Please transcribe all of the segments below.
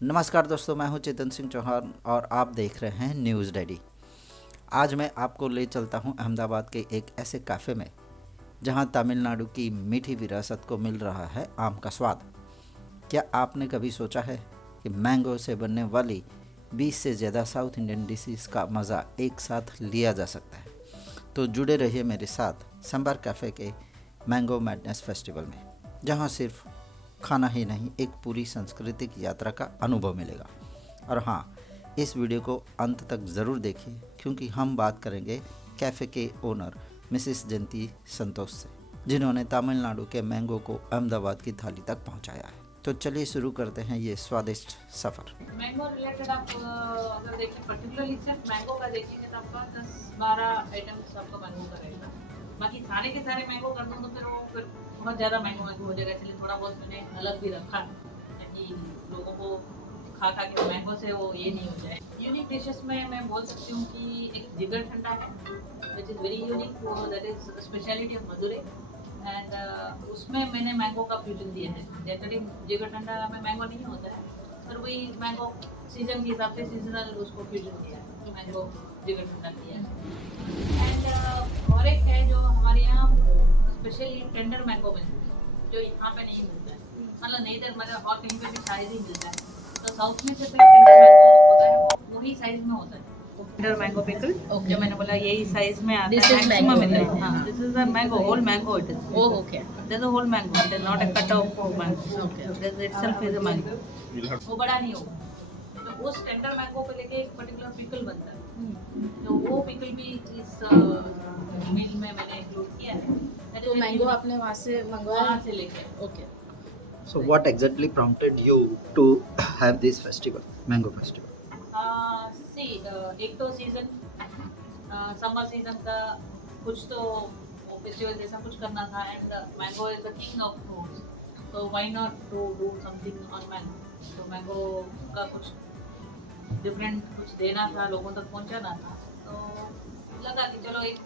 नमस्कार दोस्तों, मैं हूं चेतन सिंह चौहान और आप देख रहे हैं न्यूज़ डैडी। आज मैं आपको ले चलता हूं अहमदाबाद के एक ऐसे कैफ़े में जहां तमिलनाडु की मीठी विरासत को मिल रहा है आम का स्वाद। क्या आपने कभी सोचा है कि मैंगो से बनने वाली 20 से ज़्यादा साउथ इंडियन डिशेस का मज़ा एक साथ लिया जा सकता है? तो जुड़े रहिए मेरे साथ संबर कैफ़े के मैंगो मैडनेस फेस्टिवल में, जहां सिर्फ खाना ही नहीं, एक पूरी सांस्कृतिक यात्रा का अनुभव मिलेगा। और हाँ, इस वीडियो को अंत तक ज़रूर देखिए क्योंकि हम बात करेंगे कैफ़े के ओनर मिसिस जयंती संतोष से, जिन्होंने तमिलनाडु के मैंगो को अहमदाबाद की थाली तक पहुंचाया है। तो चलिए शुरू करते हैं ये स्वादिष्ट सफ़र। मैंगो रिलेटेड आप अगर देखें, पर्टिकुलरली सिर्फ मैंगो का देखेंगे तो आपका 10-12 आइटम्स आपका मैंगो का रहेगा। बाकी सारे के सारे मैंगो कर दूँ तो फिर बहुत ज़्यादा मैंगो हो जाएगा, इसलिए थोड़ा बहुत मैंने अलग भी रखा है ताकि लोगों को खा के मैंगो से वो ये नहीं हो जाए। यूनिक डिशेस में मैं बोल सकती हूँ कि एक जिगर ठंडा है which is very unique, that is speciality of Madurai and उसमें मैंने मैंगो का फ्यूजन दिया है। जनरली जिगर ठंडा में मैंगो नहीं होता है, पर वही मैंगो सीजन के हिसाब से सीजनल उसको फ्यूजन किया है, तो मैंगो जिगर ठंडा किया है। एंड और एक है जो हमारे यहाँ स्पेशली टेंडर मैंगो मिलता है, जो यहाँ पे नहीं मिलता है, मतलब नहीं तो मतलब और कहीं पे भी साइज ही मिलता है। तो साउथ में सिर्फ टेंडर मैंगो होता है, वो वही साइज में होता है टेंडर मैंगो पिकल। जो मैंने बोला यही साइज में आता है, मैक्सिमम मिलता है। हाँ, this is the mango, whole mango it is. Oh, okay. This is whole mango, it is not a cut off mango. Okay. This itself is a mango. वो बड़ा नहीं होगा, तो उस टेंडर मैंगो पे लेके एक पर्टिकुलर पिकल बनता है, तो वो पिकल भी इस मील में मैंने इंक्लूड किया है। तो मैंगो आपने वहाँ से मंगवाया? वहाँ से लेके। Okay. So what exactly prompted you to have this festival, mango festival? सी एक तो सीजन, समर सीजन का कुछ तो फेस्टिवल जैसा कुछ करना था, and mango is the king of fruits, तो why not to do something on mango. तो मैंगो का कुछ डिफरेंट कुछ देना था, लोगों तक पहुंचाना था, तो लगा कि चलो एक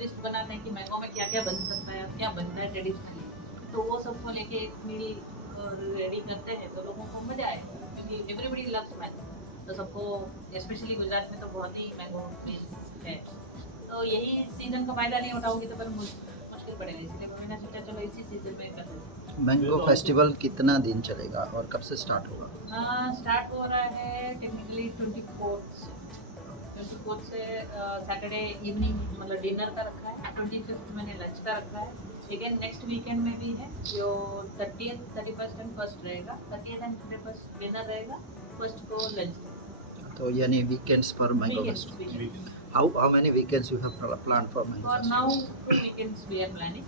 लिस्ट बनाते हैं कि मैंगो में क्या क्या बन सकता है, क्या बनता है ट्रेडिशनली, तो वो सबको लेके एक मील रेडी करते हैं तो लोगों को मजा आएगा, क्योंकि एवरीबडी लव्स मैंगो। तो सबको स्पेशली गुजरात में तो बहुत ही मैंगो मील है, तो यही सीजन का फायदा नहीं उठाओगी तो फिर मुश्किल पड़ेगा, इसलिए मैंने सोचा चलो इसी सीजन में कर दो। मैंगो फेस्टिवल कितना दिन चलेगा और कब से स्टार्ट होगा? स्टार्ट हो रहा है टेक्निकली 24 से सैटरडे इवनिंग, मतलब डिनर का रखा है। 25 मैंने लंच का रखा है, लेकिन नेक्स्ट वीकेंड में भी है जो 30th, 31st एंड 1st रहेगा। 30th एंड 31st डिनर रहेगा, 1st को लंच। तो यानी वीकेंड्स पर mango festival. How many weekends you have planned for mango for festival? Now 2 weekends we are planning,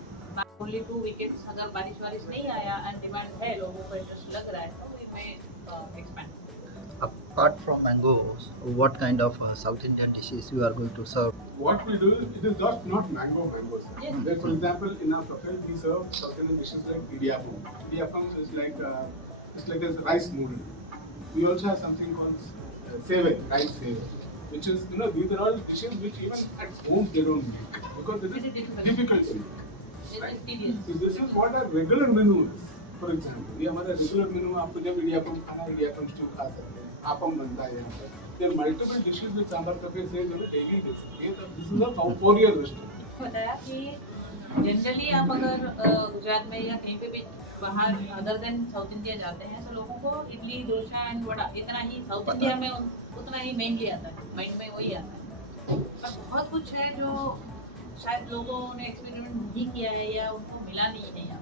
only 2 weekends। अगर बारिश वारिश नहीं आया एंड डिमांड है, लोगों को इंटरेस्ट लग रहा है, तो we may expand. Apart from mangoes, what kind of South Indian dishes you are going to serve? What we do, it is not mangoes. Yes. Like for example, in our buffet we serve South Indian dishes like idiyappam. Idiyappam is like it's like a rice noodle. We also have something called rice sever, which is these are all dishes which even at home they don't make because it Very is difficult. difficult to make. It Right? is tedious. So this is what our regular menu is. For example, ये हमारा regular मेनू में आपको जब इडियापम खाना है, idiyappam stew खा सकते हैं, आपम बनता है यहाँ पर। There are multiple dishes with sambar कफे से जो है डेली दे सकते हैं। तो this is a 4-year restaurant. बताया कि जनरली आप अगर गुजरात में या कहीं पे भी बाहर अदर देन साउथ इंडिया जाते हैं, तो लोगों को इडली, डोसा एंड वड़ा इतना ही साउथ इंडिया में उतना ही मेनली आता है, माइंड में वही आता है। पर बहुत कुछ है जो शायद लोगों ने एक्सपेरिमेंट नहीं किया है या उनको मिला नहीं है यहाँ,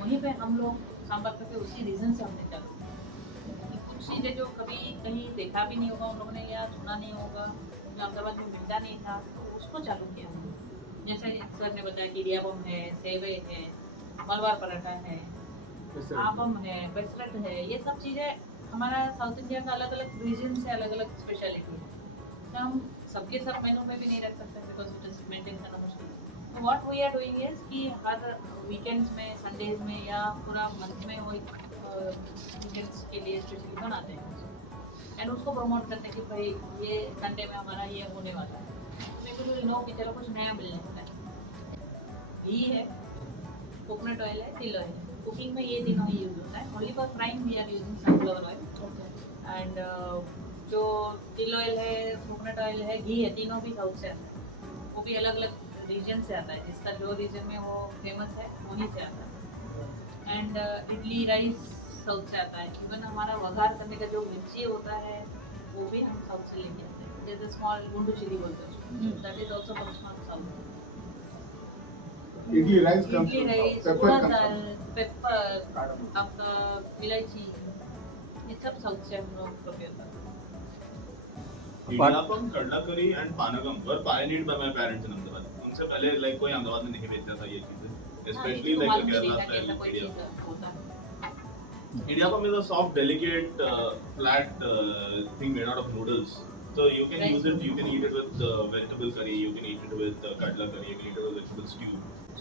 वहीं पे हम लोग सांभर करके उसी रीज़न से हमने चालू किया। कुछ चीज़ें जो कभी कहीं देखा भी नहीं होगा उन लोगों ने या सुना नहीं होगा, जो अहमदाबाद में मिलता नहीं था, तो उसको चालू किया हमने। जैसे सर ने बताया कि इडियापम है, सेवे है, मलबार पराठा है, आपम है, बेसरट है, ये सब चीज़ें हमारा साउथ इंडिया का अलग अलग रीजन से अलग अलग स्पेशलिटी है, तो हम सबके सब मेनू में भी नहीं रख सकते बिकॉज इट इज मेंटेन करना मुश्किल। तो what we are doing is कि हर वीकेंड्स में, संडेज में या पूरा मंथ में वो वीकेंड्स के लिए स्पेशली बनाते हैं एंड उसको प्रमोट करते हैं कि भाई ये संडे में हमारा ये होने वाला है, बिल्कुल नो कि चलो कुछ नया मिलने वाला है। घी है, कोकोनट ऑयल है, तिल ऑयल है, कुकिंग में ये तीनों ही यूज होता है। Only for frying we are using sunflower oil. And जो तिल ऑयल है, कोकोनट ऑयल है, घी है, तीनों भी साउथ से आता है। वो भी अलग अलग रीजन से आता है, जिसका जो रीजन में वो फेमस है वहीं से आता है। एंड इडली राइस साउथ से आता है। इवन हमारा वघार करने का जो मिर्ची होता है वो भी हम साउथ से लेके आते हैं, जैसे स्मॉल गुंडू चिली बोलते हैं, that is also from south. Idli rice comes idli from rice, south. Pepper urad comes dal, from paper, cardamom. आपका इलायची, ये सब साउथ से हम लोग प्रोक्योर करते हैं। Idiyappam, kadala curry and panakam were pioneered by my parents in Ahmedabad. उनसे पहले लाइक कोई अहमदाबाद में नहीं बेचता था ये चीजें, स्पेशली हाँ, लाइक तो केरला मालूम नहीं था कि ऐसा स्टाइल कोई इडियापम। चीज़ होता है। Idiyappam is a soft, delicate, flat thing made out of noodles. So you can Rice use it. You can eat it with vegetable curry. You can eat it with kadla curry. You can eat it with vegetable stew.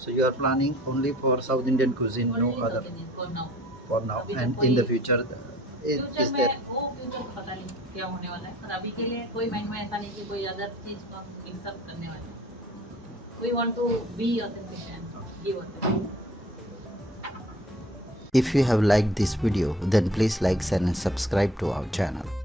So you are planning only for South Indian cuisine, no Only other South Indian for now। for now, अभी तो and in the कोई- future, future is में there? वो future पता नहीं क्या होने वाला है, पर अभी के लिए कोई माइंड में ऐसा नहीं कि कोई अदर चीज को हम मिक्सअप करने वाले हैं। We want to be authentic and give authentic. If you have liked this video, then please like, share and subscribe to our channel.